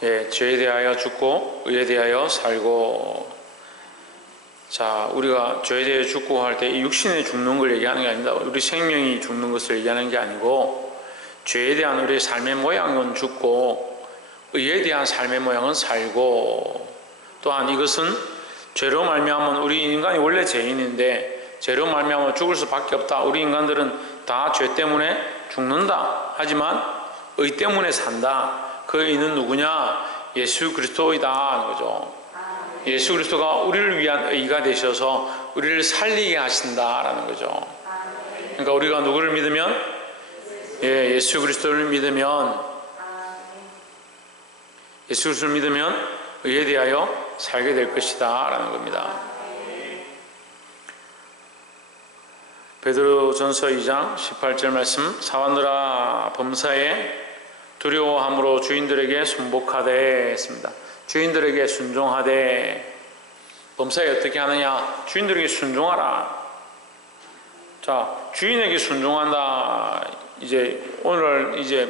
죄에 대하여 죽고 의에 대하여 살고. 자, 우리가 죄에 대해 죽고 할 때 이 육신에 죽는 걸 얘기하는 게 아닙니다. 우리 생명이 죽는 것을 얘기하는 게 아니고, 죄에 대한 우리의 삶의 모양은 죽고 의에 대한 삶의 모양은 살고, 또한 이것은 죄로 말미암은 우리 인간이 원래 죄인인데 죄로 말미암아 죽을 수밖에 없다. 우리 인간들은 다 죄 때문에 죽는다. 하지만 의 때문에 산다. 그 의는 누구냐? 예수 그리스도이다 하는 거죠. 예수 그리스도가 우리를 위한 의가 되셔서 우리를 살리게 하신다라는 거죠. 그러니까 우리가 누구를 믿으면, 예수 그리스도를 믿으면, 예수 그리스도를 믿으면 의에 대하여 살게 될 것이다 라는 겁니다. 베드로전서 2장 18절 말씀, 사완들아 범사에 두려워함으로 주인들에게 순복하되 했습니다. 주인들에게 순종하되. 범사에 어떻게 하느냐? 주인들에게 순종하라. 자, 주인에게 순종한다. 이제 오늘 이제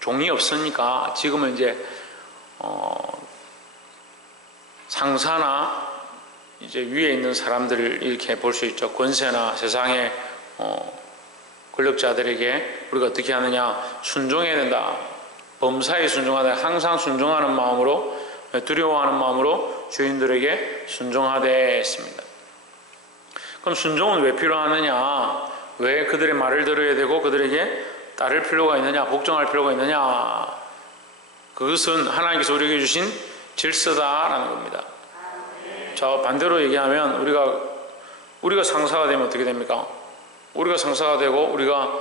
종이 없으니까 지금은 이제 상사나 이제 위에 있는 사람들을 이렇게 볼 수 있죠. 권세나 세상의 권력자들에게 우리가 어떻게 하느냐? 순종해야 된다. 범사에 순종하되, 항상 순종하는 마음으로, 두려워하는 마음으로 주인들에게 순종하되 했습니다. 그럼 순종은 왜 필요하느냐? 왜 그들의 말을 들어야 되고 그들에게 따를 필요가 있느냐? 복종할 필요가 있느냐? 그것은 하나님께서 우리에게 주신 질서다라는 겁니다. 자, 반대로 얘기하면 우리가 상사가 되면 어떻게 됩니까? 우리가 상사가 되고 우리가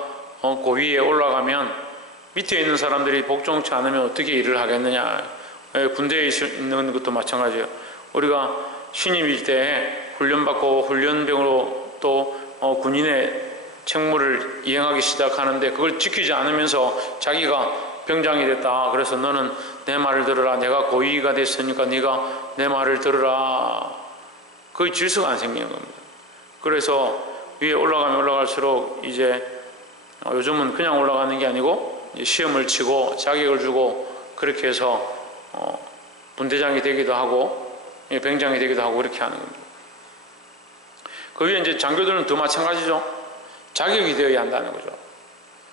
고위에 올라가면 밑에 있는 사람들이 복종치 않으면 어떻게 일을 하겠느냐? 군대에 있는 것도 마찬가지예요. 우리가 신입일 때 훈련받고 훈련병으로 또 군인의 책무를 이행하기 시작하는데 그걸 지키지 않으면서 자기가 병장이 됐다. 그래서 너는 내 말을 들으라. 내가 고위가 됐으니까 네가 내 말을 들으라. 거의 질서가 안 생기는 겁니다. 그래서 위에 올라가면 올라갈수록 이제 요즘은 그냥 올라가는 게 아니고 시험을 치고 자격을 주고 그렇게 해서 분대장이 되기도 하고 병장이 되기도 하고 그렇게 하는 겁니다. 그 위에 이제 장교들은 더 마찬가지죠. 자격이 되어야 한다는 거죠.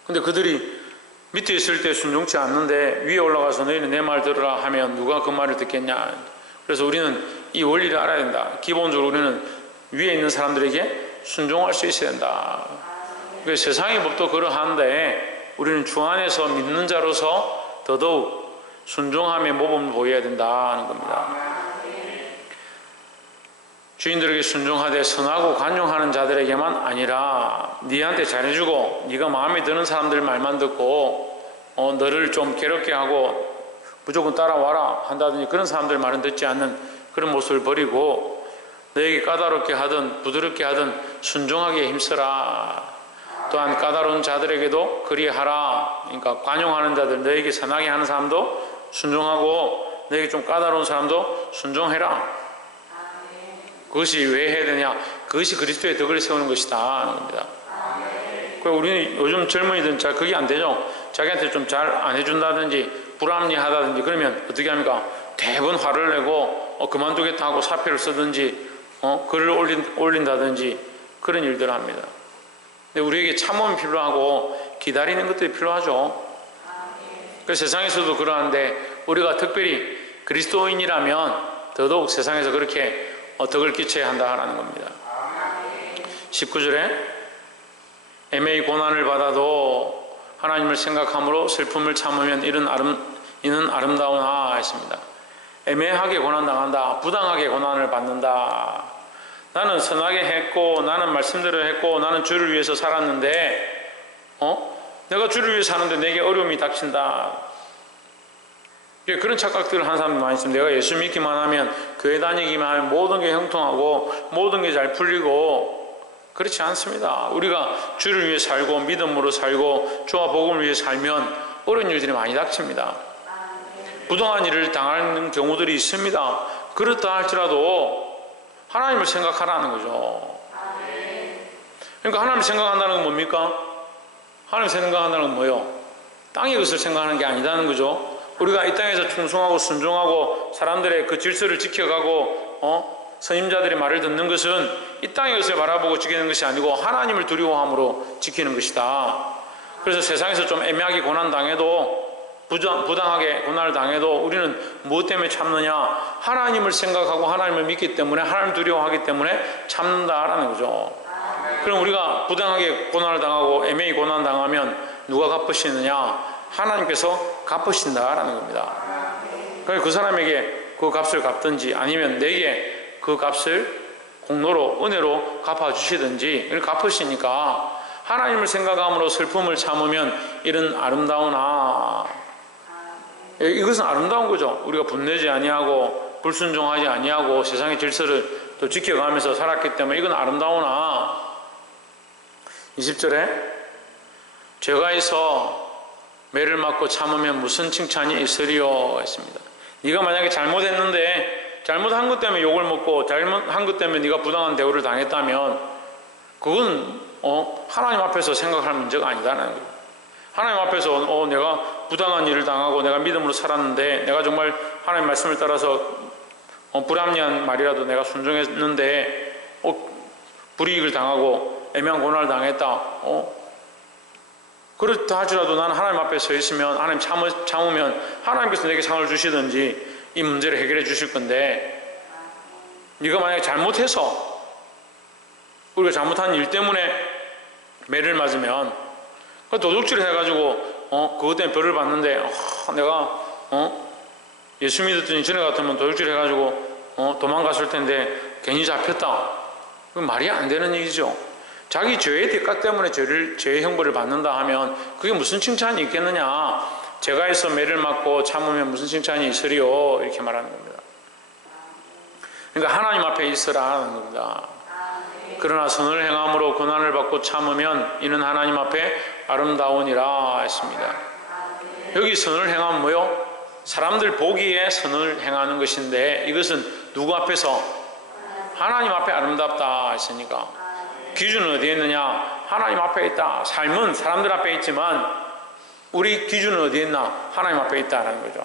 근데 그들이 밑에 있을 때 순종치 않는데 위에 올라가서 너희는 내 말 들으라 하면 누가 그 말을 듣겠냐. 그래서 우리는 이 원리를 알아야 된다. 기본적으로 우리는 위에 있는 사람들에게 순종할 수 있어야 된다. 그래서 세상의 법도 그러한데 우리는 주 안에서 믿는 자로서 더더욱 순종함의 모범을 보여야 된다는 겁니다. 주인들에게 순종하되 선하고 관용하는 자들에게만 아니라 니한테 잘해주고 네가 마음에 드는 사람들 말만 듣고 너를 좀 괴롭게 하고 무조건 따라와라 한다든지 그런 사람들 말은 듣지 않는 그런 모습을 버리고 너에게 까다롭게 하든 부드럽게 하든 순종하기에 힘써라. 또한 까다로운 자들에게도 그리하라. 그러니까 관용하는 자들, 너에게 선하게 하는 사람도 순종하고 너에게 좀 까다로운 사람도 순종해라. 그것이 왜 해야 되냐? 그것이 그리스도의 덕을 세우는 것이다 하는 겁니다. 우리는 요즘 젊은이들은 잘 그게 안 되죠. 자기한테 좀 잘 안 해준다든지 불합리하다든지 그러면 어떻게 합니까? 대부분 화를 내고 그만두겠다 하고 사표를 쓰든지 글을 올린다든지 그런 일들을 합니다. 근데 우리에게 참음이 필요하고 기다리는 것들이 필요하죠. 그래서 세상에서도 그러한데 우리가 특별히 그리스도인이라면 더더욱 세상에서 그렇게 덕을 끼쳐야 한다라는 겁니다. 19절에 애매히 고난을 받아도 하나님을 생각함으로 슬픔을 참으면 이는 아름다우나 했습니다. 애매하게 고난당한다. 부당하게 고난을 받는다. 나는 선하게 했고 나는 말씀대로 했고 나는 주를 위해서 살았는데 내가 주를 위해서 사는데 내게 어려움이 닥친다. 그런 착각들을 하는 사람이 많이 있습니다. 내가 예수 믿기만 하면 교회 다니기만 하면 모든 게 형통하고 모든 게 잘 풀리고 그렇지 않습니다. 우리가 주를 위해 살고 믿음으로 살고 주와 복음을 위해 살면 어려운 일들이 많이 닥칩니다. 부당한 일을 당하는 경우들이 있습니다. 그렇다 할지라도 하나님을 생각하라는 거죠. 그러니까 하나님을 생각한다는 건 뭡니까? 하나님을 생각한다는 건 뭐예요? 땅의 것을 생각하는 게 아니다는 거죠. 우리가 이 땅에서 충성하고 순종하고 사람들의 그 질서를 지켜가고 선임자들의 말을 듣는 것은 이 땅의 것을 바라보고 지키는 것이 아니고 하나님을 두려워함으로 지키는 것이다. 그래서 세상에서 좀 애매하게 고난당해도 부당하게 고난을 당해도 우리는 무엇 때문에 참느냐? 하나님을 생각하고 하나님을 믿기 때문에, 하나님을 두려워하기 때문에 참는다라는 거죠. 그럼 우리가 부당하게 고난을 당하고 애매히 고난 당하면 누가 갚으시느냐? 하나님께서 갚으신다라는 겁니다. 그러니까 그 사람에게 그 값을 갚든지 아니면 내게 그 값을 공로로 은혜로 갚아주시든지 이렇게 갚으시니까 하나님을 생각함으로 슬픔을 참으면 이런 아름다우나, 이것은 아름다운 거죠. 우리가 분내지 아니하고 불순종하지 아니하고 세상의 질서를 또 지켜가면서 살았기 때문에 이건 아름다우나. 20절에 죄가 있어 매를 맞고 참으면 무슨 칭찬이 있으리요 했습니다. 네가 만약에 잘못했는데 잘못한 것 때문에 욕을 먹고 잘못한 것 때문에 네가 부당한 대우를 당했다면 그건 하나님 앞에서 생각할 문제가 아니다라는 거예요. 하나님 앞에서 내가 부당한 일을 당하고 내가 믿음으로 살았는데 내가 정말 하나님 말씀을 따라서 불합리한 말이라도 내가 순종했는데 불이익을 당하고 애매한 고난을 당했다. 그렇다 할지라도 나는 하나님 앞에 서 있으면 하나님 참으면 하나님께서 내게 상을 주시든지 이 문제를 해결해 주실 건데, 네가 만약에 잘못해서 우리가 잘못한 일 때문에 매를 맞으면 도둑질 해가지고 그것 때문에 벌을 받는데 내가 예수 믿었더니 전에 같으면 도둑질 해가지고 도망갔을 텐데 괜히 잡혔다. 그건 말이 안 되는 얘기죠. 자기 죄의 대가 때문에 죄의 형벌을 받는다 하면 그게 무슨 칭찬이 있겠느냐. 죄가 있어 매를 맞고 참으면 무슨 칭찬이 있으리요 이렇게 말하는 겁니다. 그러니까 하나님 앞에 있으라는 겁니다. 그러나 선을 행함으로 고난을 받고 참으면 이는 하나님 앞에 아름다우니라 했습니다. 여기 선을 행하면 뭐요? 사람들 보기에 선을 행하는 것인데 이것은 누구 앞에서? 하나님 앞에 아름답다 했으니까 기준은 어디에 있느냐? 하나님 앞에 있다. 삶은 사람들 앞에 있지만 우리 기준은 어디에 있나? 하나님 앞에 있다는 거죠.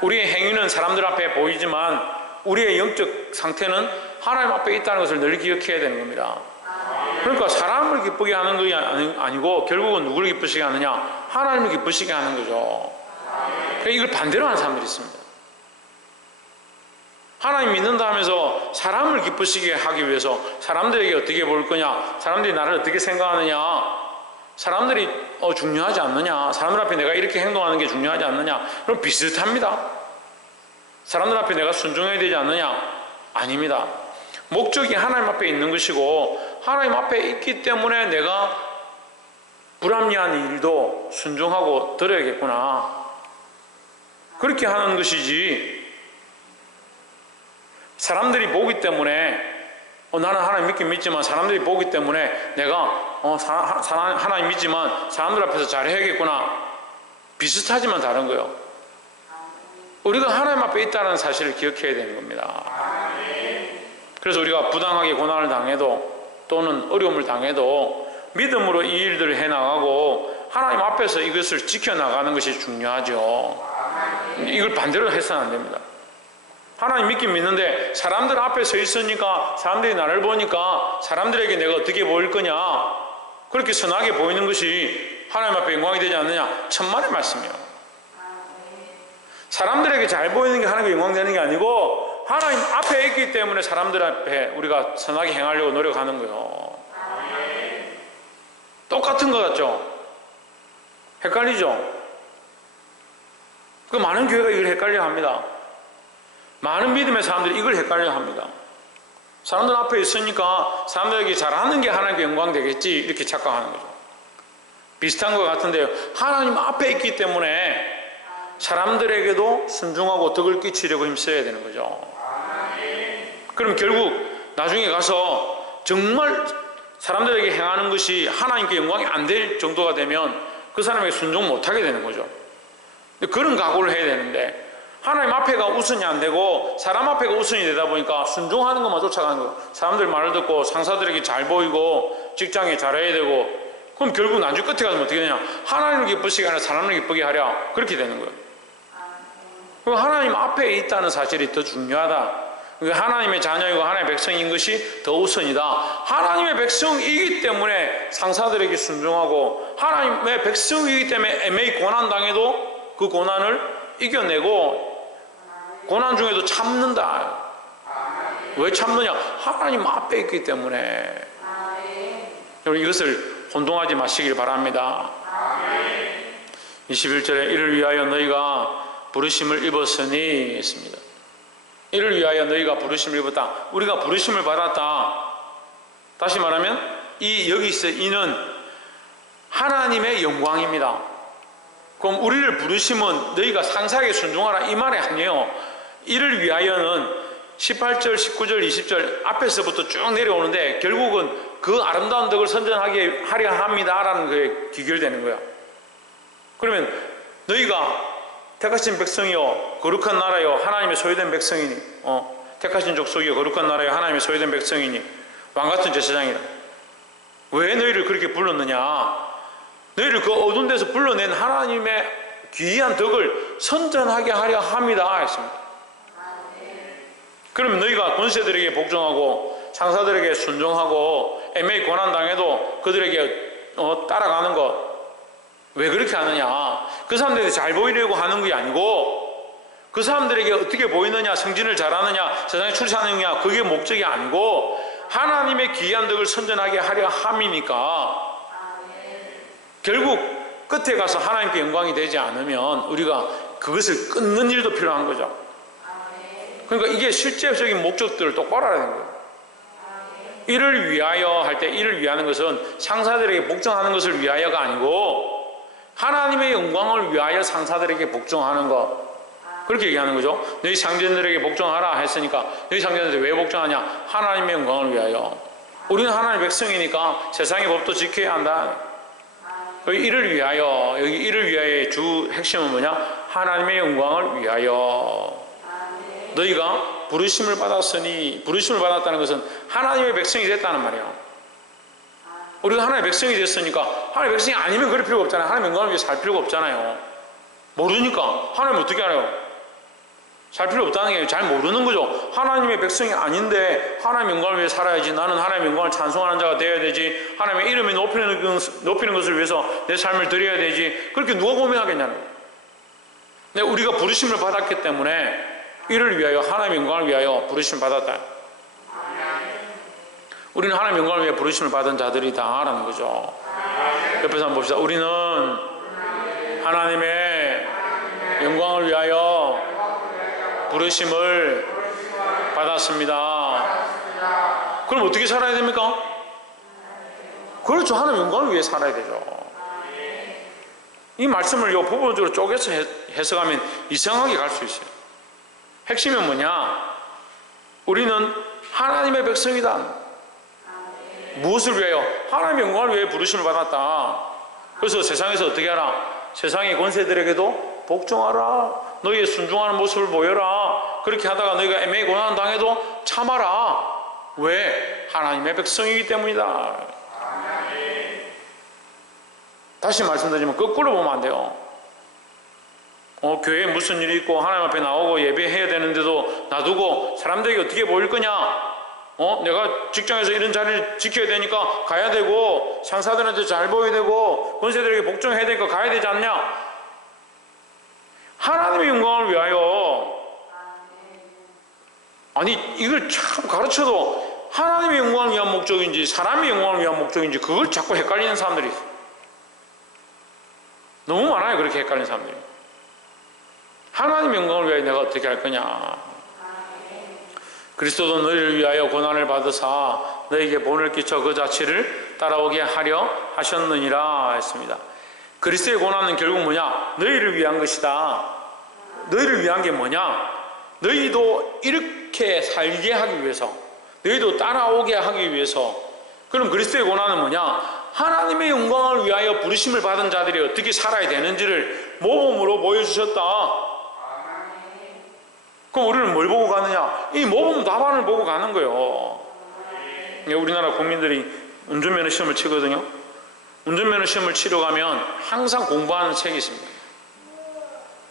우리의 행위는 사람들 앞에 보이지만 우리의 영적 상태는 하나님 앞에 있다는 것을 늘 기억해야 되는 겁니다. 그러니까 사람을 기쁘게 하는 것이 아니고 결국은 누구를 기쁘시게 하느냐? 하나님을 기쁘시게 하는 거죠. 그러니까 이걸 반대로 하는 사람들이 있습니다. 하나님 믿는다 하면서 사람을 기쁘시게 하기 위해서 사람들에게 어떻게 볼 거냐? 사람들이 나를 어떻게 생각하느냐? 사람들이 중요하지 않느냐? 사람들 앞에 내가 이렇게 행동하는 게 중요하지 않느냐? 그럼 비슷합니다. 사람들 앞에 내가 순종해야 되지 않느냐? 아닙니다. 목적이 하나님 앞에 있는 것이고 하나님 앞에 있기 때문에 내가 불합리한 일도 순종하고 들어야겠구나. 그렇게 하는 것이지 사람들이 보기 때문에 나는 하나님 믿긴 믿지만 사람들이 보기 때문에 내가 하나님 믿지만 사람들 앞에서 잘해야겠구나. 비슷하지만 다른 거예요. 우리가 하나님 앞에 있다는 사실을 기억해야 되는 겁니다. 그래서 우리가 부당하게 고난을 당해도 또는 어려움을 당해도 믿음으로 이 일들을 해나가고 하나님 앞에서 이것을 지켜나가는 것이 중요하죠. 이걸 반대로 해서는 안 됩니다. 하나님 믿긴 믿는데 사람들 앞에 서 있으니까 사람들이 나를 보니까 사람들에게 내가 어떻게 보일 거냐, 그렇게 선하게 보이는 것이 하나님 앞에 영광이 되지 않느냐. 천만의 말씀이에요. 사람들에게 잘 보이는 게 하나님께 영광되는 게 아니고 하나님 앞에 있기 때문에 사람들 앞에 우리가 선하게 행하려고 노력하는 거예요. 똑같은 것 같죠? 헷갈리죠? 그 많은 교회가 이걸 헷갈려 합니다. 많은 믿음의 사람들이 이걸 헷갈려 합니다. 사람들 앞에 있으니까 사람들에게 잘하는 게 하나님께 영광 되겠지 이렇게 착각하는 거죠. 비슷한 것 같은데요. 하나님 앞에 있기 때문에 사람들에게도 순종하고 덕을 끼치려고 힘써야 되는 거죠. 그럼 결국 나중에 가서 정말 사람들에게 행하는 것이 하나님께 영광이 안 될 정도가 되면 그 사람에게 순종 못하게 되는 거죠. 그런 각오를 해야 되는데 하나님 앞에가 우선이 안 되고 사람 앞에가 우선이 되다 보니까 순종하는 것만 쫓아가는 거예요. 사람들 말을 듣고 상사들에게 잘 보이고 직장에 잘해야 되고, 그럼 결국 나중 끝에 가서 어떻게 되냐? 하나님을 기쁘시게 하냐 사람을 기쁘게 하랴, 그렇게 되는 거예요. 하나님 앞에 있다는 사실이 더 중요하다. 하나님의 자녀이고 하나님의 백성인 것이 더 우선이다. 하나님의 백성이기 때문에 상사들에게 순종하고, 하나님의 백성이기 때문에 애매히 고난당해도 그 고난을 이겨내고 고난 중에도 참는다. 왜 참느냐? 하나님 앞에 있기 때문에. 여러분, 이것을 혼동하지 마시길 바랍니다. 21절에 이를 위하여 너희가 부르심을 입었으니 했습니다. 이를 위하여 너희가 부르심을 입었다. 우리가 부르심을 받았다. 다시 말하면 여기 있어 이는 하나님의 영광입니다. 그럼 우리를 부르심은 너희가 상사에게 순종하라 이 말이 아니에요. 이를 위하여는 18절, 19절, 20절 앞에서부터 쭉 내려오는데 결국은 그 아름다운 덕을 선전하게 하려 합니다라는 거에 귀결되는 거야. 그러면 너희가 택하신 백성이요 거룩한 나라요 하나님의 소유된 백성이니, 택하신 족속이요 거룩한 나라요 하나님의 소유된 백성이니 왕같은 제사장이라. 왜 너희를 그렇게 불렀느냐? 너희를 그 어두운 데서 불러낸 하나님의 귀한 덕을 선전하게 하려 합니다 했습니다. 그러면 너희가 권세들에게 복종하고 상사들에게 순종하고 애매히 고난당해도 그들에게 따라가는 것, 왜 그렇게 하느냐? 그 사람들에게 잘 보이려고 하는 게 아니고, 그 사람들에게 어떻게 보이느냐, 승진을 잘하느냐, 세상에 출세하느냐, 그게 목적이 아니고 하나님의 귀한 덕을 선전하게 하려 함이니까, 결국 끝에 가서 하나님께 영광이 되지 않으면 우리가 그것을 끊는 일도 필요한 거죠. 그러니까 이게 실제적인 목적들을 똑바로 알아야 되는 거예요. 이를 위하여 할 때, 이를 위하는 것은 상사들에게 복종하는 것을 위하여가 아니고 하나님의 영광을 위하여 상사들에게 복종하는 것, 그렇게 얘기하는 거죠. 너희 상전들에게 복종하라 했으니까 너희 상전들에게 왜 복종하냐? 하나님의 영광을 위하여. 우리는 하나님의 백성이니까 세상의 법도 지켜야 한다. 여기 이를 위하여, 여기 이를 위하여의 주 핵심은 뭐냐? 하나님의 영광을 위하여. 너희가 부르심을 받았으니, 부르심을 받았다는 것은 하나님의 백성이 됐다는 말이에요. 우리가 하나님의 백성이 됐으니까, 하나님의 백성이 아니면 그럴 필요가 없잖아요. 하나님의 영광을 위해 살 필요가 없잖아요. 모르니까. 하나님 어떻게 알아요? 살 필요 없다는 게 잘 모르는 거죠. 하나님의 백성이 아닌데 하나님의 영광을 위해 살아야지, 나는 하나님의 영광을 찬송하는 자가 되어야 되지, 하나님의 이름이 높이는 것을 위해서 내 삶을 드려야 되지, 그렇게 누가 고민하겠냐는 거예요. 근데 우리가 부르심을 받았기 때문에 이를 위하여, 하나님의 영광을 위하여 부르심을 받았다. 우리는 하나님의 영광을 위해 부르심을 받은 자들이다 라는 거죠. 옆에서 한번 봅시다. 우리는 하나님의 영광을 위하여 부르심을 받았습니다. 그럼 어떻게 살아야 됩니까? 그렇죠. 하나님의 영광을 위해 살아야 되죠. 이 말씀을 요 부분적으로 쪼개서 해석하면 이상하게 갈 수 있어요. 핵심은 뭐냐? 우리는 하나님의 백성이다. 무엇을 위하여? 하나님의 영광을 위해 부르심을 받았다. 그래서 세상에서 어떻게 하라? 세상의 권세들에게도 복종하라. 너희의 순종하는 모습을 보여라. 그렇게 하다가 너희가 애매히 고난 당해도 참아라. 왜? 하나님의 백성이기 때문이다. 다시 말씀드리면 거꾸로 보면 안 돼요. 교회에 무슨 일이 있고 하나님 앞에 나오고 예배해야 되는데도 놔두고 사람들에게 어떻게 보일 거냐? 내가 직장에서 이런 자리를 지켜야 되니까 가야 되고, 상사들한테 잘 보여야 되고, 권세들에게 복종해야 되니까 가야 되지 않냐? 하나님의 영광을 위하여. 아니, 이걸 참 가르쳐도 하나님의 영광을 위한 목적인지 사람의 영광을 위한 목적인지 그걸 자꾸 헷갈리는 사람들이 있어요. 너무 많아요, 그렇게 헷갈리는 사람들이. 하나님의 영광을 위하여 내가 어떻게 할 거냐? 그리스도도 너희를 위하여 고난을 받으사 너희에게 본을 끼쳐 그 자취를 따라오게 하려 하셨느니라 했습니다. 그리스도의 고난은 결국 뭐냐? 너희를 위한 것이다. 너희를 위한 게 뭐냐? 너희도 이렇게 살게 하기 위해서, 너희도 따라오게 하기 위해서. 그럼 그리스도의 고난은 뭐냐? 하나님의 영광을 위하여 부르심을 받은 자들이 어떻게 살아야 되는지를 모범으로 보여주셨다. 그럼 우리는 뭘 보고 가느냐? 이 모범 답안을 보고 가는 거예요. 우리나라 국민들이 운전면허 시험을 치거든요. 운전면허 시험을 치러 가면 항상 공부하는 책이 있습니다.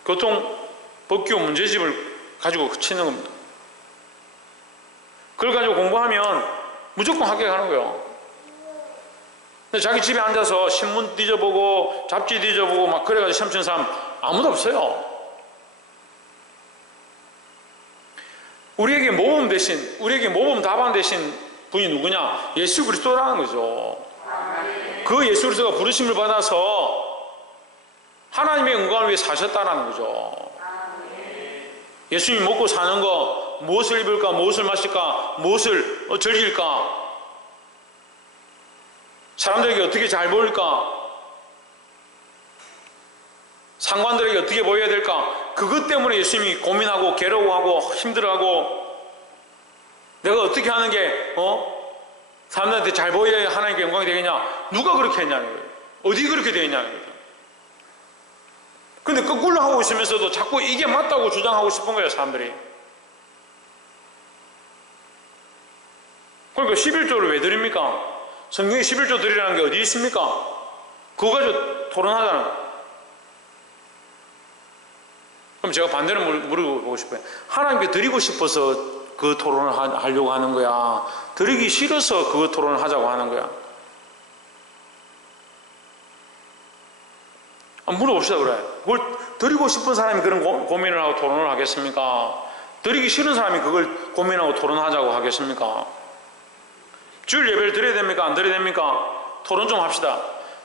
교통 법규 문제집을 가지고 치는 겁니다. 그걸 가지고 공부하면 무조건 합격하는 거예요. 근데 자기 집에 앉아서 신문 뒤져보고 잡지 뒤져보고 막 그래가지고 시험 치는 사람 아무도 없어요. 우리에게 모범 답안 대신 분이 누구냐? 예수 그리스도라는 거죠. 그 예수 그리스도가 부르심을 받아서 하나님의 영광을 위해 사셨다는 거죠. 예수님 먹고 사는 거, 무엇을 입을까, 무엇을 마실까, 무엇을 즐길까, 사람들에게 어떻게 잘 보일까, 상관들에게 어떻게 보여야 될까, 그것 때문에 예수님이 고민하고 괴로워하고 힘들어하고, 내가 어떻게 하는 게 사람들한테 잘 보여야 하나님께 영광이 되겠냐? 누가 그렇게 했냐는 거예요. 어디 그렇게 되어 있냐는 거예요. 근데 거꾸로 하고 있으면서도 자꾸 이게 맞다고 주장하고 싶은 거예요, 사람들이. 그러니까 11조를 왜 드립니까? 성경에 11조 드리라는 게 어디 있습니까? 그거 가지고 토론하잖아요. 그럼 제가 반대로 물어보고 싶어요. 하나님께 드리고 싶어서 그 토론을 하려고 하는 거야? 드리기 싫어서 그 토론을 하자고 하는 거야? 물어봅시다. 그래. 그걸 드리고 싶은 사람이 그런 고민을 하고 토론을 하겠습니까? 드리기 싫은 사람이 그걸 고민하고 토론하자고 하겠습니까? 주일 예배를 드려야 됩니까? 안 드려야 됩니까? 토론 좀 합시다.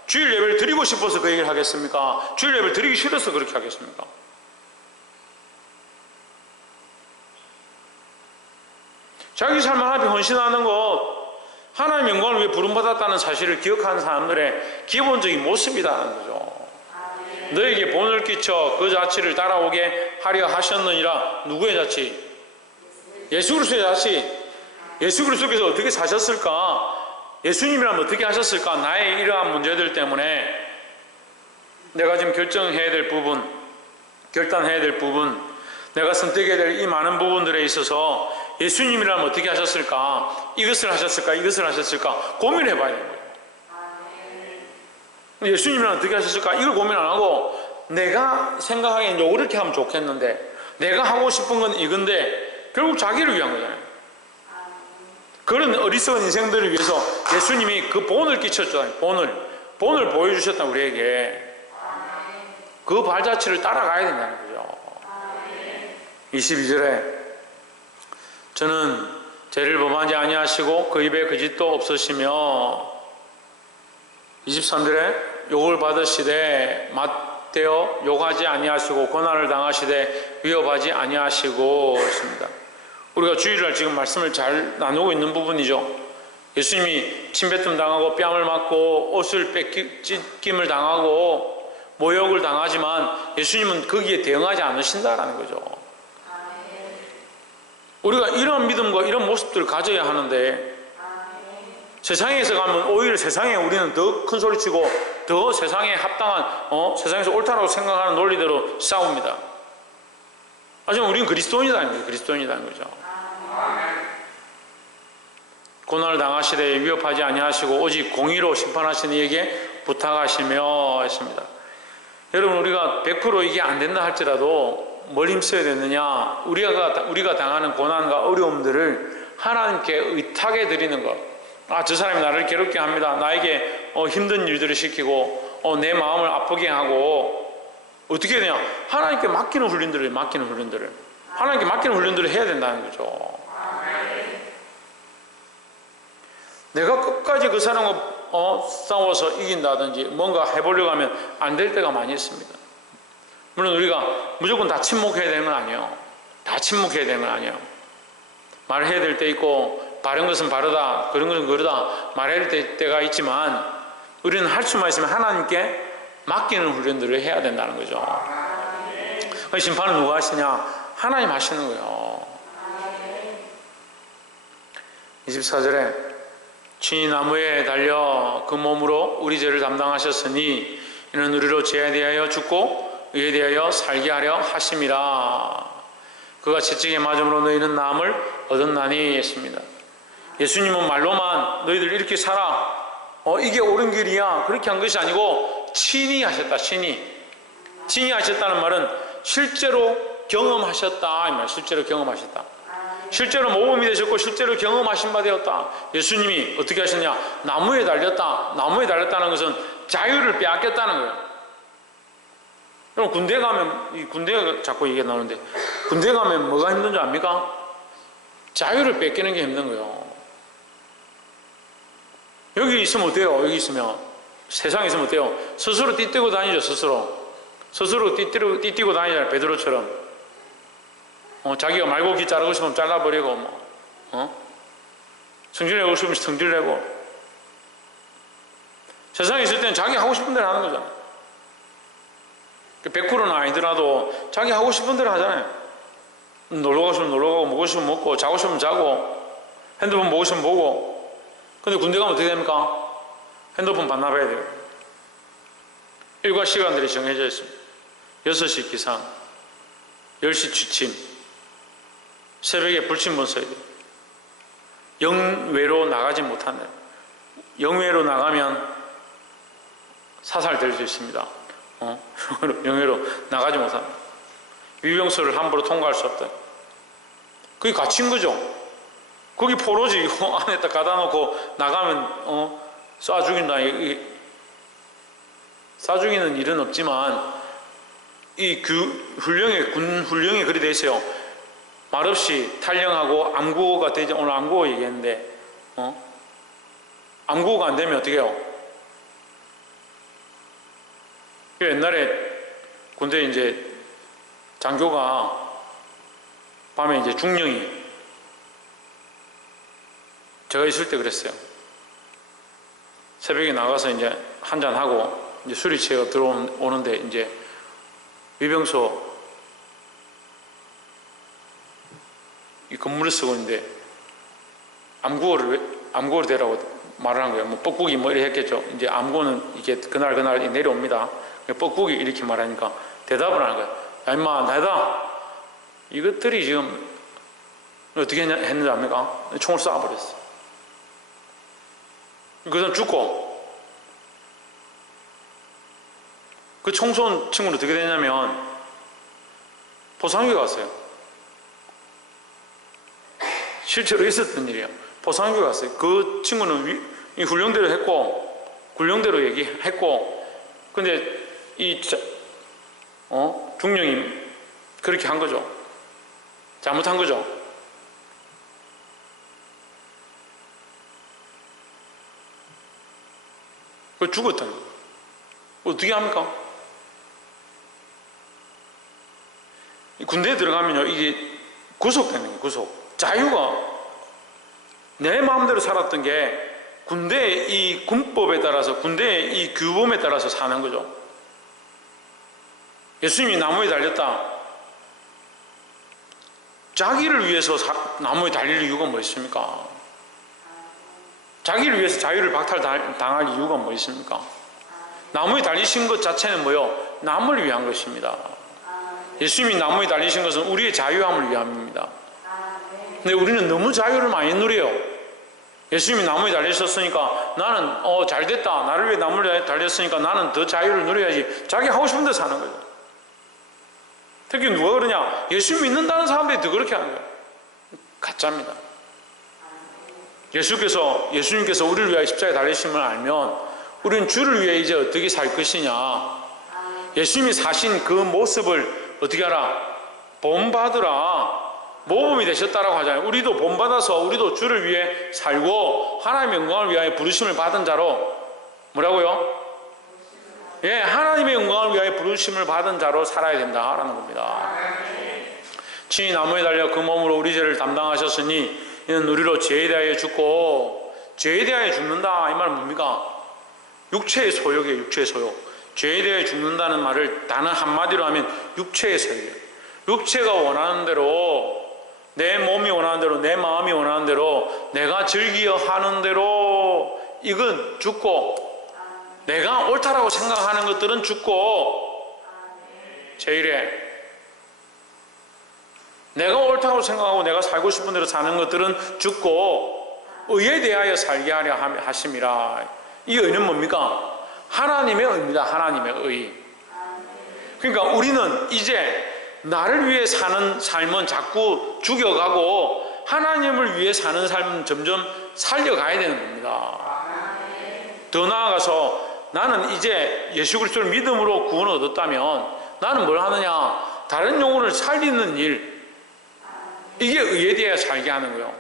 주일 예배를 드리고 싶어서 그 얘기를 하겠습니까? 주일 예배를 드리기 싫어서 그렇게 하겠습니까? 자기 삶을 하나님께 헌신하는 것, 하나님 영광을 위해 부름받았다는 사실을 기억하는 사람들의 기본적인 모습이라는 거죠. 너에게 본을 끼쳐 그 자치를 따라오게 하려 하셨느니라. 누구의 자치? 예수 그리스도의 자치. 예수 그리스도께서 어떻게 사셨을까? 예수님이라면 어떻게 하셨을까? 나의 이러한 문제들 때문에 내가 지금 결정해야 될 부분, 결단해야 될 부분, 내가 선택해야 될 이 많은 부분들에 있어서 예수님이라면 어떻게 하셨을까? 이것을 하셨을까? 이것을 하셨을까? 고민해 봐야 돼요. 예수님이랑 어떻게 하셨을까? 이걸 고민 안 하고 내가 생각하기엔 이렇게 하면 좋겠는데, 내가 하고 싶은 건 이건데, 결국 자기를 위한 거잖아요. 그런 어리석은 인생들을 위해서 예수님이 그 본을 끼쳤잖아요. 본을 보여주셨다. 우리에게 그 발자취를 따라가야 된다는 거죠. 22절에 저는 죄를 범하지 아니하시고 그 입에 거짓도 없으시며, 23절에 욕을 받으시되 맞대어 욕하지 아니하시고 고난을 당하시되 위협하지 아니하시고 있습니다. 우리가 주일날 지금 말씀을 잘 나누고 있는 부분이죠. 예수님이 침뱉음 당하고 뺨을 맞고 옷을 뺏김을 당하고 모욕을 당하지만 예수님은 거기에 대응하지 않으신다라는 거죠. 우리가 이런 믿음과 이런 모습들을 가져야 하는데, 세상에서 가면 오히려 세상에 우리는 더 큰 소리치고 더 세상에 합당한 세상에서 옳다라고 생각하는 논리대로 싸웁니다. 하지만 우리는 그리스도인이라는 거죠. 그리스도인이라는 거죠. 고난을 당하시되 위협하지 아니하시고 오직 공의로 심판하시는 이에게 부탁하시며 했습니다. 여러분, 우리가 100% 이게 안 된다 할지라도 뭘 힘써야 되느냐? 우리가 당하는 고난과 어려움들을 하나님께 의탁해 드리는 것. 저 사람이 나를 괴롭게 합니다. 나에게 힘든 일들을 시키고 내 마음을 아프게 하고, 어떻게 해야 되냐? 하나님께 맡기는 훈련들을 하나님께 맡기는 훈련들을 해야 된다는 거죠. 내가 끝까지 그 사람과 싸워서 이긴다든지 뭔가 해보려고 하면 안 될 때가 많이 있습니다. 물론 우리가 무조건 다 침묵해야 되는 건 아니에요. 다 침묵해야 되는 건 아니에요. 말해야 될 때 있고, 바른 것은 바르다, 그런 것은 그르다 말해야 될 때가 있지만, 우리는 할 수만 있으면 하나님께 맡기는 훈련들을 해야 된다는 거죠. 그 심판은 누가 하시냐? 하나님 하시는 거예요. 24절에 친히 나무에 달려 그 몸으로 우리 죄를 담당하셨으니 이는 우리로 죄에 대하여 죽고 의에 대하여 살게 하려 하심이라. 그가 채찍에 맞음으로 너희는 나음을 얻었나니 했습니다. 예수님은 말로만 너희들 이렇게 살아, 이게 옳은 길이야, 그렇게 한 것이 아니고 친히 하셨다. 친히 하셨다는 말은 실제로 경험하셨다 이 말. 실제로 경험하셨다. 실제로 모범이 되셨고 실제로 경험하신 바 되었다. 예수님이 어떻게 하셨냐? 나무에 달렸다. 나무에 달렸다는 것은 자유를 빼앗겼다는 거예요. 그럼 군대 가면, 이 군대가 자꾸 얘기 나오는데, 군대 가면 뭐가 힘든 줄 압니까? 자유를 뺏기는 게 힘든 거예요. 여기 있으면 어때요? 여기 있으면, 세상에 있으면 어때요? 스스로 띠뛰고 다니죠, 스스로. 스스로 띠뛰고 다니잖아요, 베드로처럼. 자기가 말고기 자르고 싶으면 잘라버리고, 성질내고 싶으면 성질내고. 세상에 있을 때는 자기 하고 싶은 대로 하는 거잖아요. 100%는 아니더라도 자기 하고 싶은 대로 하잖아요. 놀러 가고 싶으면 놀러 가고, 먹고 싶으면 먹고, 자고 싶으면 자고, 핸드폰 보고 싶으면 보고. 근데 군대 가면 어떻게 됩니까? 핸드폰 반납해야 돼요. 일과 시간들이 정해져 있습니다. 6시 기상, 10시 취침, 새벽에 불침번 써야 돼요. 영외로 나가지 못한다. 영외로 나가면 사살될 수 있습니다. 영외로 나가지 못한다. 위병소를 함부로 통과할 수 없다. 그게 갇힌 거죠. 거기 포로지. 안에 딱 가다 놓고 나가면 쏴 죽인다. 쏴 죽이는 일은 없지만 이 훈령에, 군 훈령에 그리 돼 있어요. 말없이 탈영하고 암구호가 되지. 오늘 암구호 얘기했는데 암구호가 안 되면 어떻게 해요? 옛날에 군대 이제 장교가 밤에 이제 중령이, 제가 있을 때 그랬어요. 새벽에 나가서 이제 한잔하고 이제 술이 취해가 들어오는데 이제 위병소 이 건물을 쓰고 있는데 암구호를 대라고 말을 한 거예요. 뭐 뻐꾸기 뭐 이렇게 했겠죠. 이제 암구는 이게 그날 내려옵니다. 뻐꾸기 이렇게 말하니까 대답을 하는 거예요. 야 임마 나다. 이것들이 지금 어떻게 했는지 압니까? 총을 쏴버렸어. 그 사람 죽고, 그 총 쏜 친구는 어떻게 되냐면 포상교에 갔어요. 실제로 있었던 일이에요. 포상교에 갔어요. 그 친구는 이 훈령대로 했고, 군령대로 얘기했고, 근데 중령이 그렇게 한 거죠. 잘못한 거죠. 그 죽었다는 거예요. 어떻게 합니까? 군대에 들어가면요, 이게 구속되는 거예요, 구속. 자유가 내 마음대로 살았던 게 군대의 이 군법에 따라서, 군대의 이 규범에 따라서 사는 거죠. 예수님이 나무에 달렸다. 자기를 위해서 나무에 달릴 이유가 뭐 있습니까? 자기를 위해서 자유를 박탈당할 이유가 뭐 있습니까? 나무에 달리신 것 자체는 뭐요? 남을 위한 것입니다. 예수님이 나무에 달리신 것은 우리의 자유함을 위함입니다. 근데 우리는 너무 자유를 많이 누려요. 예수님이 나무에 달리셨으니까 나는 잘됐다. 나를 위해 나무에 달렸으니까 나는 더 자유를 누려야지. 자기 하고 싶은 대로 사는 거죠. 특히 누가 그러냐? 예수 믿는다는 사람들이 더 그렇게 하는 거예요. 가짜입니다. 예수님께서 우리를 위하여 십자가에 달리심을 알면 우리는 주를 위해 이제 어떻게 살 것이냐. 예수님이 사신 그 모습을 어떻게 하라? 본받으라. 모범이 되셨다라고 하잖아요. 우리도 본받아서 우리도 주를 위해 살고 하나님의 영광을 위하여 부르심을 받은 자로, 뭐라고요? 예, 하나님의 영광을 위하여 부르심을 받은 자로 살아야 된다라는 겁니다. 친히 나무에 달려 그 몸으로 우리 죄를 담당하셨으니 이는 우리로 죄에 대하여 죽고, 죄에 대하여 죽는다 이 말은 뭡니까? 육체의 소욕이에요. 육체의 소욕. 죄에 대하여 죽는다는 말을 단어 한마디로 하면 육체의 소욕이에요. 육체가 원하는 대로, 내 몸이 원하는 대로, 내 마음이 원하는 대로, 내가 즐기어 하는 대로 이건 죽고, 내가 옳다라고 생각하는 것들은 죽고, 제1회 내가 옳다고 생각하고 내가 살고 싶은 대로 사는 것들은 죽고 의에 대하여 살게 하려 하심이라. 이 의는 뭡니까? 하나님의 의입니다. 하나님의 의. 그러니까 우리는 이제 나를 위해 사는 삶은 자꾸 죽여가고 하나님을 위해 사는 삶은 점점 살려가야 되는 겁니다. 더 나아가서 나는 이제 예수 그리스도를 믿음으로 구원을 얻었다면 나는 뭘 하느냐? 다른 영혼을 살리는 일, 이게 의에 대해 살게 하는 거예요.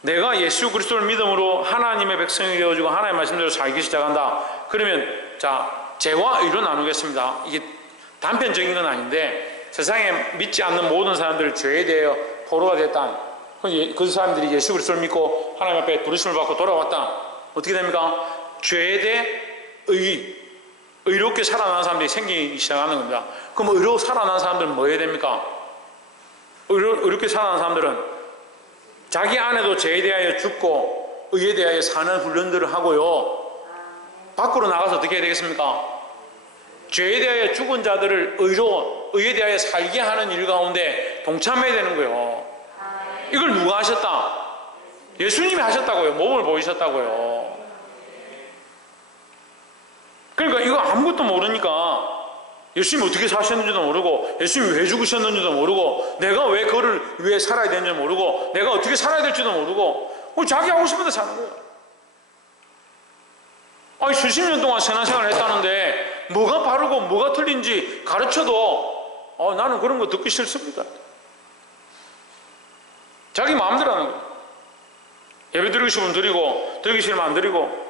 내가 예수 그리스도를 믿음으로 하나님의 백성이 되어지고 하나님의 말씀대로 살기 시작한다. 그러면 자, 죄와 의로 나누겠습니다. 이게 단편적인 건 아닌데 세상에 믿지 않는 모든 사람들 죄에 대해 포로가 됐다. 그 사람들이 예수 그리스도를 믿고 하나님 앞에 부르심을 받고 돌아왔다. 어떻게 됩니까? 죄에 대해 의롭게 살아나는 사람들이 생기기 시작하는 겁니다. 그럼 의롭게 살아나는 사람들은 뭐 해야 됩니까? 의롭게 살아나는 사람들은 자기 안에도 죄에 대하여 죽고 의에 대하여 사는 훈련들을 하고요. 밖으로 나가서 어떻게 해야 되겠습니까? 죄에 대하여 죽은 자들을 의에 대하여 살게 하는 일 가운데 동참해야 되는 거예요. 이걸 누가 하셨다? 예수님이 하셨다고요. 몸을 보이셨다고요. 그러니까 이거 아무것도 모르니까 예수님이 어떻게 사셨는지도 모르고 예수님이 왜 죽으셨는지도 모르고 내가 왜 그를 위해 살아야 되는지 모르고 내가 어떻게 살아야 될지도 모르고 자기 하고 싶은 데 사는 거예요. 아니 수십 년 동안 신앙생활을 했다는데 뭐가 바르고 뭐가 틀린지 가르쳐도 나는 그런 거 듣기 싫습니다. 자기 마음대로 하는 거예요. 예배 드리고 싶으면 드리고 드리기 싫으면 안 드리고.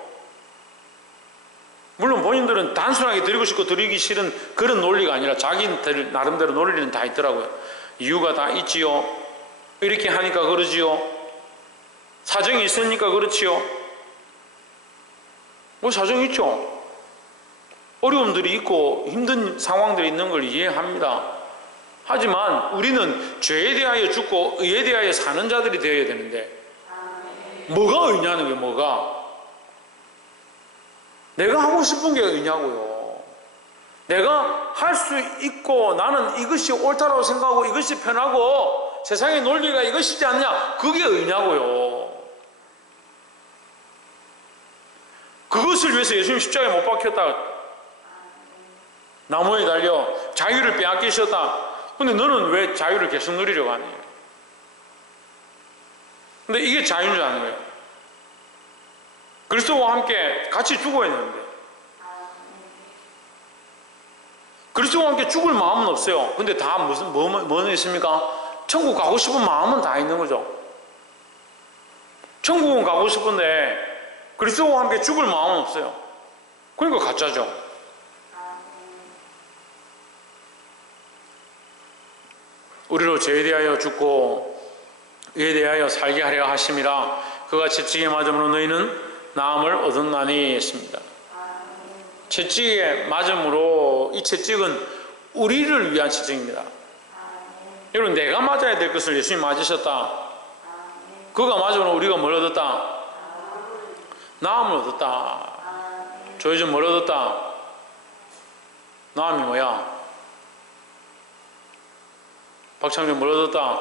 물론 본인들은 단순하게 드리고 싶고 드리기 싫은 그런 논리가 아니라 자기들 나름대로 논리는 다 있더라고요. 이유가 다 있지요. 이렇게 하니까 그러지요. 사정이 있으니까 그렇지요. 뭐 사정이 있죠. 어려움들이 있고 힘든 상황들이 있는 걸 이해합니다. 하지만 우리는 죄에 대하여 죽고 의에 대하여 사는 자들이 되어야 되는데 뭐가 의냐는 게 뭐가? 내가 하고 싶은 게 의냐고요. 내가 할 수 있고 나는 이것이 옳다라고 생각하고 이것이 편하고 세상의 논리가 이것이지 않냐? 그게 의냐고요. 그것을 위해서 예수님 십자가에 못 박혔다. 나무에 달려 자유를 빼앗기셨다. 근데 너는 왜 자유를 계속 누리려고 하니? 근데 이게 자유인 줄 아는 거예요. 그리스도와 함께 같이 죽어야 되는데 그리스도와 함께 죽을 마음은 없어요. 근데 다 뭐는 있습니까? 천국 가고 싶은 마음은 다 있는 거죠. 천국은 가고 싶은데 그리스도와 함께 죽을 마음은 없어요. 그러니까 가짜죠. 우리로 죄에 대하여 죽고 의에 대하여 살게 하려 하심이라 그가 채찍에 맞음으로 너희는 나음을 얻었나니 했습니다. 채찍에 맞음으로 이 채찍은 우리를 위한 채찍입니다. 여러분 내가 맞아야 될 것을 예수님이 맞으셨다. 그가 맞으면 우리가 뭘 얻었다? 나음을 얻었다. 조혜준 뭘 얻었다? 나음이 뭐야? 박창준 뭘 얻었다?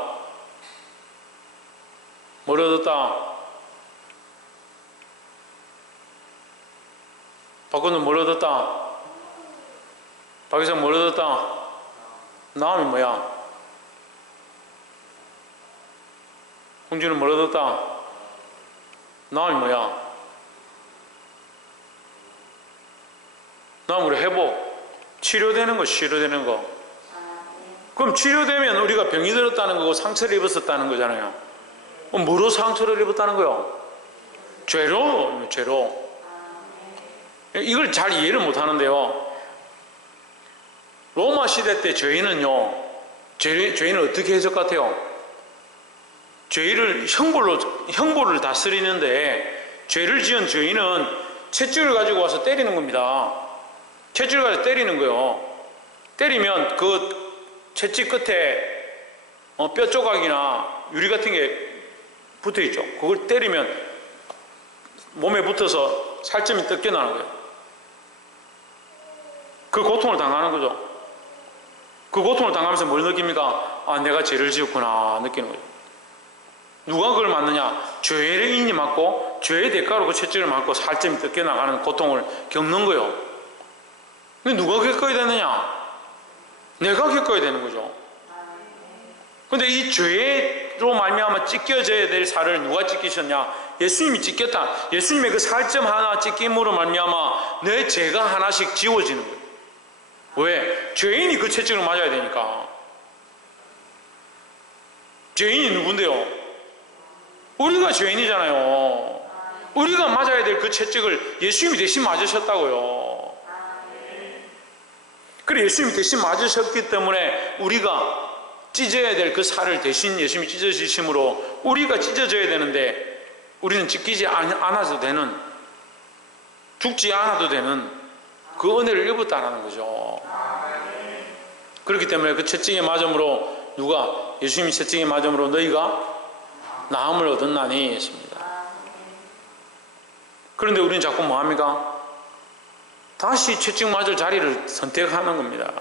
뭘 얻었다? 박근은 뭘 얻었다? 박희성 뭘 얻었다? 나음이 뭐야? 홍준은 뭘 얻었다? 나음이 뭐야? 나음으로 회복, 치료되는 거, 치료되는 거. 그럼 치료되면 우리가 병이 들었다는 거고 상처를 입었었다는 거잖아요. 그럼 뭐로 상처를 입었다는 거요? 죄로. 이걸 잘 이해를 못 하는데요. 로마 시대 때 죄인은요, 죄인을 어떻게 해석 같아요? 죄를 형벌을 다스리는데 죄를 지은 죄인은 채찍을 가지고 와서 때리는 겁니다. 채찍을 가지고 때리는 거예요. 때리면 그 채찍 끝에 뼈 조각이나 유리 같은 게 붙어 있죠. 그걸 때리면 몸에 붙어서 살점이 뜯겨나는 거예요. 그 고통을 당하는 거죠. 그 고통을 당하면서 뭘 느낍니까? 아, 내가 죄를 지었구나 느끼는 거죠. 누가 그걸 맞느냐? 죄의 인이 맞고 죄의 대가로 그 채찍을 맞고 살점이 뜯겨나가는 고통을 겪는 거예요. 근데 누가 겪어야 되느냐? 내가 겪어야 되는 거죠. 근데 이 죄로 말미암아 찢겨져야 될 살을 누가 찢기셨냐? 예수님이 찢겼다. 예수님의 그 살점 하나 찢김으로 말미암아 내 죄가 하나씩 지워지는 거예요. 왜? 죄인이 그 채찍을 맞아야 되니까. 죄인이 누군데요? 우리가 죄인이잖아요. 우리가 맞아야 될 그 채찍을 예수님이 대신 맞으셨다고요. 그래, 예수님이 대신 맞으셨기 때문에 우리가 찢어야 될 그 살을 대신 예수님이 찢어지심으로 우리가 찢어져야 되는데 우리는 찢기지 않아도 되는, 죽지 않아도 되는 그 은혜를 입었다는 거죠. 그렇기 때문에 그 채찍에 맞음으로 누가? 예수님이 채찍에 맞음으로 너희가 나음을 얻었나니 했습니다. 그런데 우리는 자꾸 뭐합니까? 다시 채찍 맞을 자리를 선택하는 겁니다.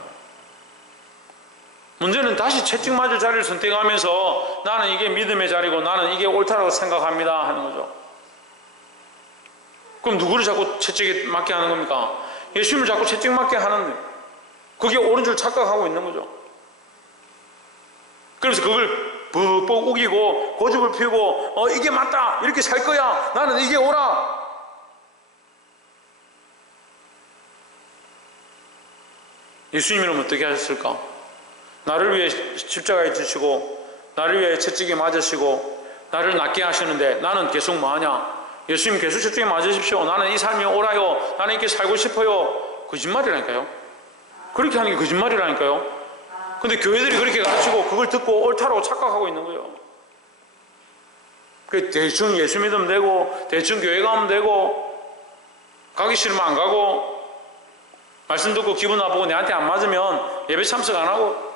문제는 다시 채찍 맞을 자리를 선택하면서 나는 이게 믿음의 자리고 나는 이게 옳다라고 생각합니다 하는 거죠. 그럼 누구를 자꾸 채찍에 맞게 하는 겁니까? 예수님을 자꾸 채찍 맞게 하는데 그게 옳은 줄 착각하고 있는 거죠. 그래서 그걸 뻑뻑 우기고 고집을 피우고 이게 맞다, 이렇게 살 거야, 나는 이게 옳아. 예수님이라면 어떻게 하셨을까? 나를 위해 십자가에 지시고 나를 위해 채찍에 맞으시고 나를 낫게 하시는데 나는 계속 뭐하냐? 예수님 계속 채찍에 맞으십시오, 나는 이 삶이 옳아요, 나는 이렇게 살고 싶어요. 거짓말이라니까요. 그렇게 하는 게 거짓말이라니까요. 근데 교회들이 그렇게 가르치고 그걸 듣고 옳다라고 착각하고 있는 거예요. 대충 예수 믿으면 되고 대충 교회 가면 되고 가기 싫으면 안 가고 말씀 듣고 기분 나쁘고 내한테 안 맞으면 예배 참석 안 하고,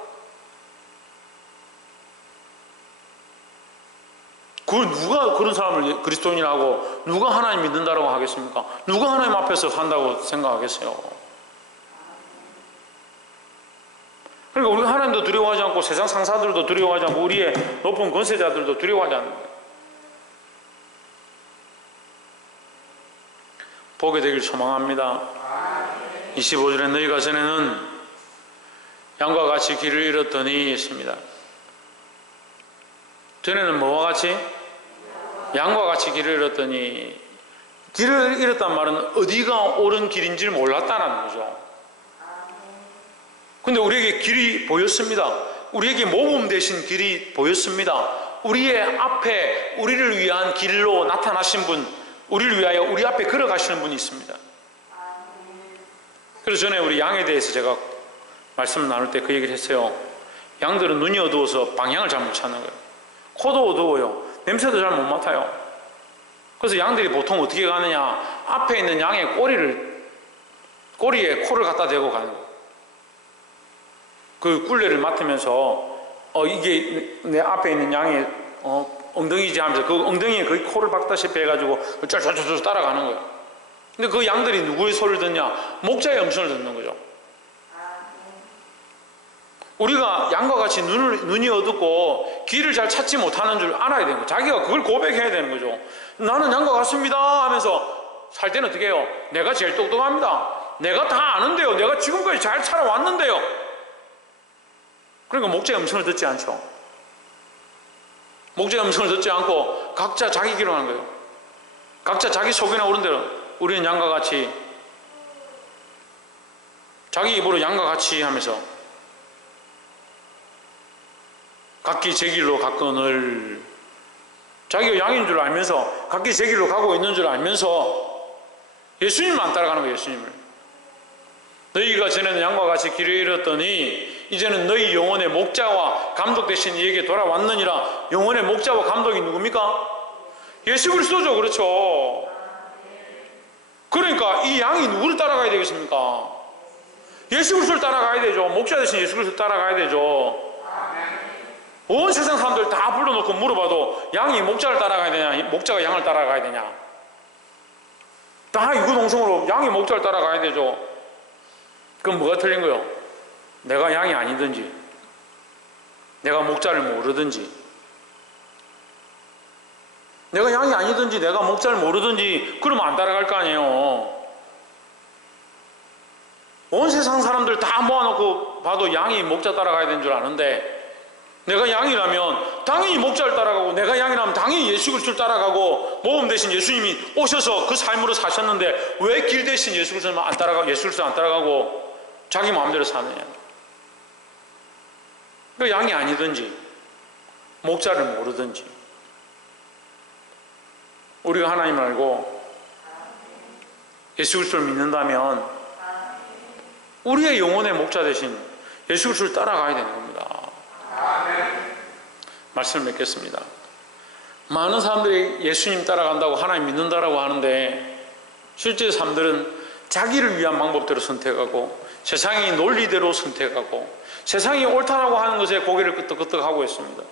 그걸 누가 그런 사람을 그리스도인이라고, 누가 하나님 믿는다라고 하겠습니까? 누가 하나님 앞에서 산다고 생각하겠어요? 그러니까 우리가 하나님도 두려워하지 않고 세상 상사들도 두려워하지 않고 우리의 높은 권세자들도 두려워하지 않는 거예요. 보게 되길 소망합니다. 25절에 너희가 전에는 양과 같이 길을 잃었더니 했습니다. 전에는 뭐와 같이? 양과 같이 길을 잃었더니, 길을 잃었단 말은 어디가 옳은 길인지를 몰랐다는 거죠. 근데 우리에게 길이 보였습니다. 우리에게 모범 되신 길이 보였습니다. 우리의 앞에 우리를 위한 길로 나타나신 분, 우리를 위하여 우리 앞에 걸어가시는 분이 있습니다. 그래서 전에 우리 양에 대해서 제가 말씀을 나눌 때 그 얘기를 했어요. 양들은 눈이 어두워서 방향을 잘 못 찾는 거예요. 코도 어두워요. 냄새도 잘 못 맡아요. 그래서 양들이 보통 어떻게 가느냐? 앞에 있는 양의 꼬리에 코를 갖다 대고 가는 거예요. 그 꿀레를 맡으면서 이게 내 앞에 있는 양의 엉덩이지 하면서 그 엉덩이에 거의 코를 박다시피 해가지고 쫄쫄쫄쫄 따라가는 거예요. 근데 그 양들이 누구의 소리를 듣냐? 목자의 음성을 듣는 거죠. 우리가 양과 같이 눈이 어둡고 길을 잘 찾지 못하는 줄 알아야 되는 거예요. 자기가 그걸 고백해야 되는 거죠. 나는 양과 같습니다 하면서 살 때는 어떻게 해요? 내가 제일 똑똑합니다. 내가 다 아는데요. 내가 지금까지 잘 살아왔는데요. 그러니까 목자의 음성을 듣지 않죠. 목자의 음성을 듣지 않고 각자 자기 길로 하는 거예요. 각자 자기 속이나 오른 대로. 우리는 양과 같이, 자기 입으로 양과 같이 하면서 각기 제 길로 가거늘, 자기가 양인 줄 알면서 각기 제 길로 가고 있는 줄 알면서 예수님을 안 따라가는 거예요. 예수님을. 너희가 전에는 양과 같이 길을 잃었더니 이제는 너희 영혼의 목자와 감독 대신 이에게 돌아왔느니라. 영혼의 목자와 감독이 누굽니까? 예수 그리스도죠. 그렇죠. 그러니까 이 양이 누구를 따라가야 되겠습니까? 예수 그리스도를 따라가야 되죠. 목자 대신 예수 그리스도를 따라가야 되죠. 온 세상 사람들 다 불러놓고 물어봐도 양이 목자를 따라가야 되냐, 목자가 양을 따라가야 되냐, 다 이구동성으로 양이 목자를 따라가야 되죠. 그럼 뭐가 틀린 거예요? 내가 양이 아니든지 내가 목자를 모르든지, 내가 양이 아니든지 내가 목자를 모르든지 그러면 안 따라갈 거 아니에요. 온 세상 사람들 다 모아놓고 봐도 양이 목자 따라가야 되는 줄 아는데, 내가 양이라면 당연히 목자를 따라가고, 내가 양이라면 당연히 예수 그리스도를 따라가고, 모범 대신 예수님이 오셔서 그 삶으로 사셨는데 왜 길 대신 예수 그리스도를 안 따라가고 자기 마음대로 사느냐. 그 양이 아니든지 목자를 모르든지 우리가 하나님을 알고 예수 그리스도를 믿는다면 우리의 영혼의 목자 대신 예수 그리스도를 따라가야 되는 겁니다. 말씀을 맺겠습니다. 많은 사람들이 예수님 따라간다고 하나님 믿는다라고 하는데 실제 사람들은 자기를 위한 방법대로 선택하고 세상의 논리대로 선택하고 세상이 옳다라고 하는 것에 고개를 끄덕끄덕하고 있습니다.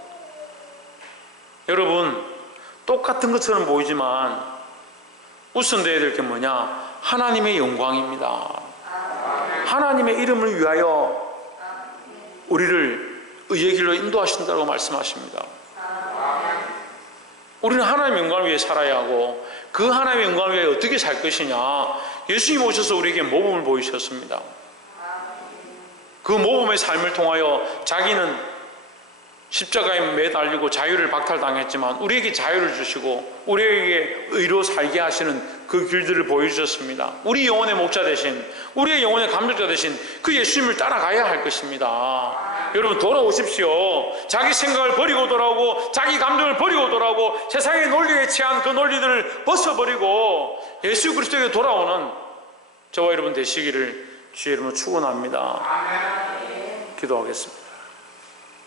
여러분, 똑같은 것처럼 보이지만 우선돼야 될 게 뭐냐? 하나님의 영광입니다. 하나님의 이름을 위하여 우리를 의의 길로 인도하신다고 말씀하십니다. 우리는 하나님의 영광을 위해 살아야 하고 그 하나님의 영광을 위해 어떻게 살 것이냐? 예수님 오셔서 우리에게 모범을 보이셨습니다. 그 모범의 삶을 통하여 자기는 십자가에 매달리고 자유를 박탈당했지만 우리에게 자유를 주시고 우리에게 의로 살게 하시는 그 길들을 보여주셨습니다. 우리 영혼의 목자 대신, 우리의 영혼의 감독자 대신 그 예수님을 따라가야 할 것입니다. 여러분, 돌아오십시오. 자기 생각을 버리고 돌아오고 자기 감정을 버리고 돌아오고 세상의 논리에 취한 그 논리들을 벗어버리고 예수 그리스도에게 돌아오는 저와 여러분 되시기를 주의 이름으로 축원합니다. 기도하겠습니다.